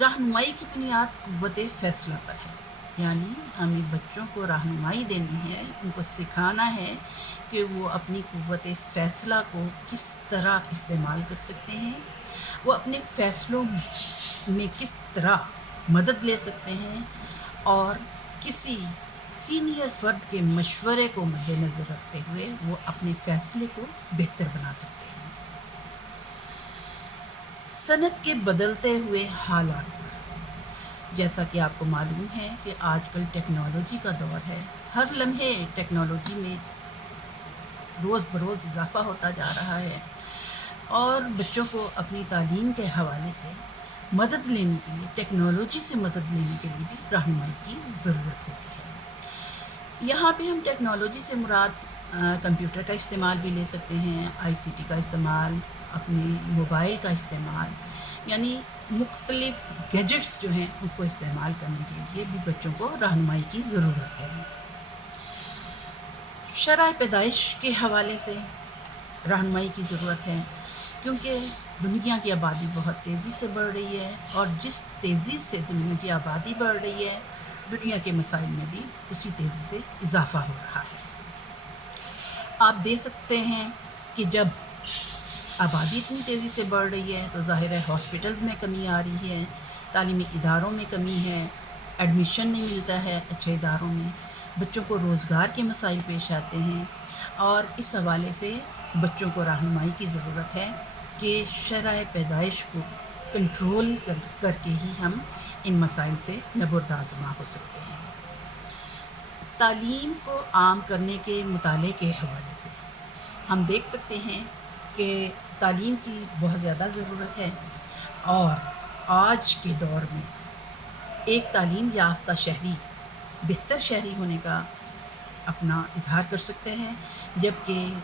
رہنمائی کی بنیاد قوت فیصلہ پر ہے، یعنی ہمیں بچوں کو رہنمائی دینی ہے، ان کو سکھانا ہے کہ وہ اپنی قوت فیصلہ کو کس طرح استعمال کر سکتے ہیں، وہ اپنے فیصلوں میں کس طرح مدد لے سکتے ہیں اور کسی سینئر فرد کے مشورے کو مد نظر رکھتے ہوئے وہ اپنے فیصلے کو بہتر بنا سکتے ہیں۔ صنعت کے بدلتے ہوئے حالات پر، جیسا کہ آپ کو معلوم ہے کہ آج کل ٹیکنالوجی کا دور ہے، ہر لمحے ٹیکنالوجی میں روز بروز اضافہ ہوتا جا رہا ہے، اور بچوں کو اپنی تعلیم کے حوالے سے مدد لینے کے لیے، ٹیکنالوجی سے مدد لینے کے لیے بھی رہنمائی کی ضرورت ہوتی ہے۔ یہاں پہ ہم ٹیکنالوجی سے مراد کمپیوٹر کا استعمال بھی لے سکتے ہیں، آئی سی ٹی کا استعمال، اپنے موبائل کا استعمال، یعنی مختلف گیجٹس جو ہیں ان کو استعمال کرنے کے لیے بھی بچوں کو رہنمائی کی ضرورت ہے۔ شرح پیدائش کے حوالے سے رہنمائی کی ضرورت ہے، کیونکہ دنیا کی آبادی بہت تیزی سے بڑھ رہی ہے، اور جس تیزی سے دنیا کی آبادی بڑھ رہی ہے، دنیا کے مسائل میں بھی اسی تیزی سے اضافہ ہو رہا ہے۔ آپ دیکھ سکتے ہیں کہ جب آبادی اتنی تیزی سے بڑھ رہی ہے تو ظاہر ہے ہاسپٹلز میں کمی آ رہی ہے، تعلیمی اداروں میں کمی ہے، ایڈمیشن نہیں ملتا ہے اچھے اداروں میں، بچوں کو روزگار کے مسائل پیش آتے ہیں، اور اس حوالے سے بچوں کو رہنمائی کی ضرورت ہے کہ شرح پیدائش کو کنٹرول کر کے ہی ہم ان مسائل سے نبردآزما ہو سکتے ہیں۔ تعلیم کو عام کرنے کے مطالعے کے حوالے سے ہم دیکھ سکتے ہیں کہ تعلیم کی بہت زیادہ ضرورت ہے، اور آج کے دور میں ایک تعلیم یافتہ شہری بہتر شہری ہونے کا اپنا اظہار کر سکتے ہیں، جبکہ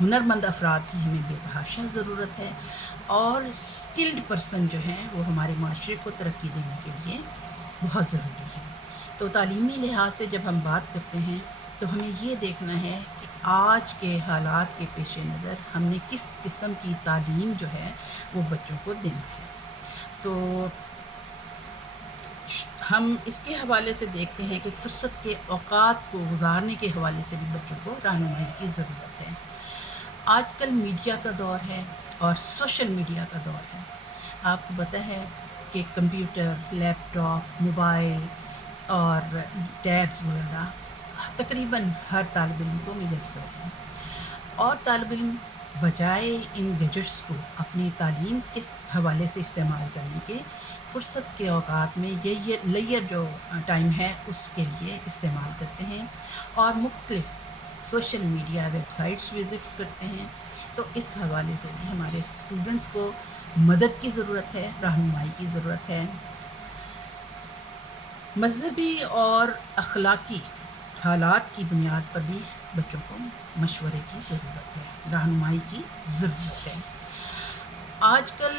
ہنرمند افراد کی ہمیں بے تحاشا ضرورت ہے، اور اسکلڈ پرسن جو ہیں وہ ہمارے معاشرے کو ترقی دینے کے لیے بہت ضروری ہے۔ تو تعلیمی لحاظ سے جب ہم بات کرتے ہیں تو ہمیں یہ دیکھنا ہے کہ آج کے حالات کے پیش نظر ہم نے کس قسم کی تعلیم جو ہے وہ بچوں کو دینا ہے۔ تو ہم اس کے حوالے سے دیکھتے ہیں کہ فرصت کے اوقات کو گزارنے کے حوالے سے بھی بچوں کو رہنمائی کی ضرورت ہے۔ آج کل میڈیا کا دور ہے اور سوشل میڈیا کا دور ہے۔ آپ کو پتہ ہے کہ کمپیوٹر، لیپ ٹاپ، موبائل اور ٹیبز وغیرہ تقریباً ہر طالب علم کو میسر ہیں، اور طالب علم بجائے ان گیجٹس کو اپنی تعلیم کے حوالے سے استعمال کرنے کے، فرصت کے اوقات میں یہ لیئر جو ٹائم ہے اس کے لیے استعمال کرتے ہیں، اور مختلف social media web sites visit کرتے ہیں۔ تو اس حوالے سے بھی ہمارے اسٹوڈنٹس کو مدد کی ضرورت ہے، رہنمائی کی ضرورت ہے۔ مذہبی اور اخلاقی حالات کی بنیاد پر بھی بچوں کو مشورے کی ضرورت ہے، رہنمائی کی ضرورت ہے۔ آج کل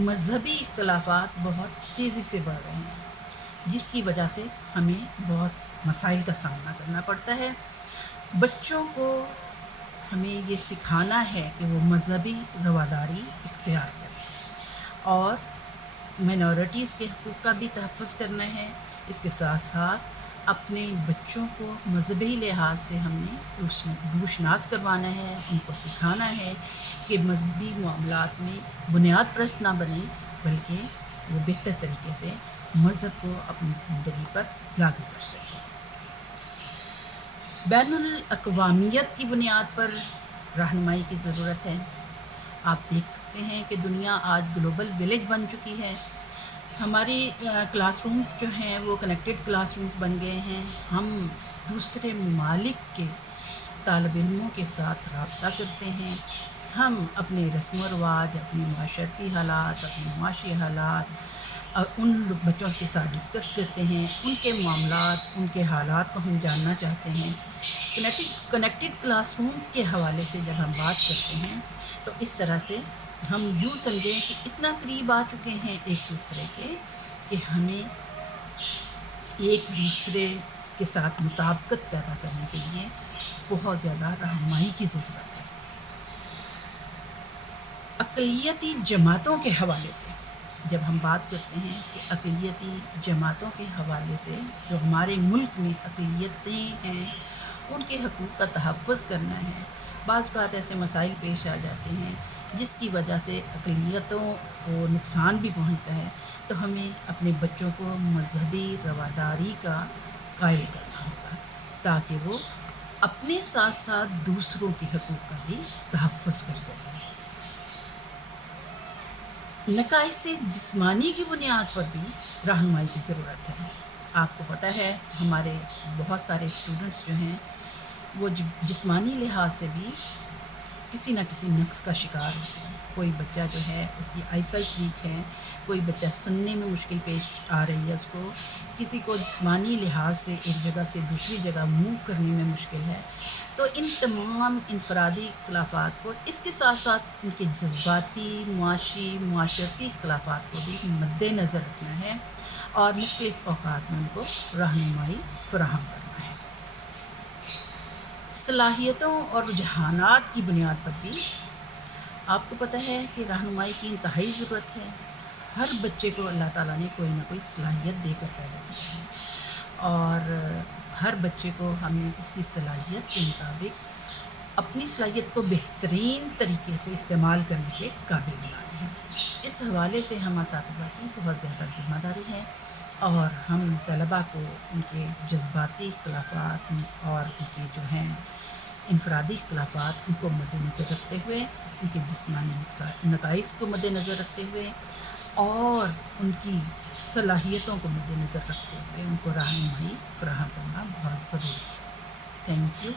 مذہبی اختلافات بہت تیزی سے بڑھ رہے ہیں، جس کی وجہ سے ہمیں بہت مسائل کا سامنا کرنا پڑتا ہے۔ بچوں کو ہمیں یہ سکھانا ہے کہ وہ مذہبی رواداری اختیار کریں، اور مائنورٹیز کے حقوق کا بھی تحفظ کرنا ہے۔ اس کے ساتھ ساتھ اپنے بچوں کو مذہبی لحاظ سے ہم نے روشناس کروانا ہے، ان کو سکھانا ہے کہ مذہبی معاملات میں بنیاد پرست نہ بنیں، بلکہ وہ بہتر طریقے سے مذہب کو اپنی زندگی پر لاگو کر سکیں۔ بین الاقوامیت کی بنیاد پر رہنمائی کی ضرورت ہے۔ آپ دیکھ سکتے ہیں کہ دنیا آج گلوبل ولیج بن چکی ہے۔ ہماری کلاس رومز جو ہیں وہ کنیکٹڈ کلاس رومز بن گئے ہیں۔ ہم دوسرے ممالک کے طالب علموں کے ساتھ رابطہ کرتے ہیں، ہم اپنے رسم و رواج، اپنی معاشرتی حالات، اپنے معاشی حالات ان بچوں کے ساتھ ڈسکس کرتے ہیں، ان کے معاملات، ان کے حالات کو ہم جاننا چاہتے ہیں۔ کنیکٹڈ کلاس رومز کے حوالے سے جب ہم بات کرتے ہیں تو اس طرح سے ہم یوں سمجھیں کہ اتنا قریب آ چکے ہیں ایک دوسرے کے کہ ہمیں ایک دوسرے کے ساتھ مطابقت پیدا کرنے کے لیے بہت زیادہ رہنمائی کی ضرورت ہے۔ اقلیتی جماعتوں کے حوالے سے جب ہم بات کرتے ہیں کہ اقلیتی جماعتوں کے حوالے سے جو ہمارے ملک میں اقلیتیں ہیں ان کے حقوق کا تحفظ کرنا ہے، بعض اوقات ایسے مسائل پیش آ جاتے ہیں جس کی وجہ سے اقلیتوں کو نقصان بھی پہنچتا ہے، تو ہمیں اپنے بچوں کو مذہبی رواداری کا قائل کرنا ہوگا تاکہ وہ اپنے ساتھ ساتھ دوسروں کے حقوق کا بھی تحفظ کر سکیں۔ نقائص جسمانی کی بنیاد پر بھی رہنمائی کی ضرورت ہے۔ آپ کو پتہ ہے ہمارے بہت سارے اسٹوڈنٹس جو ہیں وہ جسمانی لحاظ سے بھی کسی نہ کسی نقص کا شکار ہوتے ہیں۔ کوئی بچہ جو ہے اس کی آئی سائٹ ویک ہے، کوئی بچہ سننے میں مشکل پیش آ رہی ہے اس کو، کسی کو جسمانی لحاظ سے ایک جگہ سے دوسری جگہ موو کرنے میں مشکل ہے۔ تو ان تمام انفرادی اختلافات کو اس کے ساتھ ساتھ ان کے جذباتی، معاشرتی اختلافات کو بھی مد نظر رکھنا ہے اور مختلف اوقات میں ان کو رہنمائی فراہم کرنا ہے۔ صلاحیتوں اور رجحانات کی بنیاد پر بھی آپ کو پتہ ہے کہ رہنمائی کی انتہائی ضرورت ہے۔ ہر بچے کو اللہ تعالیٰ نے کوئی نہ کوئی صلاحیت دے کر پیدا کیا ہے اور ہر بچے کو ہمیں اس کی صلاحیت کے مطابق اپنی صلاحیت کو بہترین طریقے سے استعمال کرنے کے قابل بنانے ہیں۔ اس حوالے سے ہم اساتذہ کی بہت زیادہ ذمہ داری ہے اور ہم طلباء کو ان کے جذباتی اختلافات اور ان کے جو ہیں انفرادی اختلافات ان کو مد نظر رکھتے ہوئے، ان کے جسمانی نقائص کو مد نظر رکھتے ہوئے اور ان کی صلاحیتوں کو مد نظر رکھتے ہوئے ان کو رہنمائی فراہم کرنا بہت ضروری ہے۔ Thank you.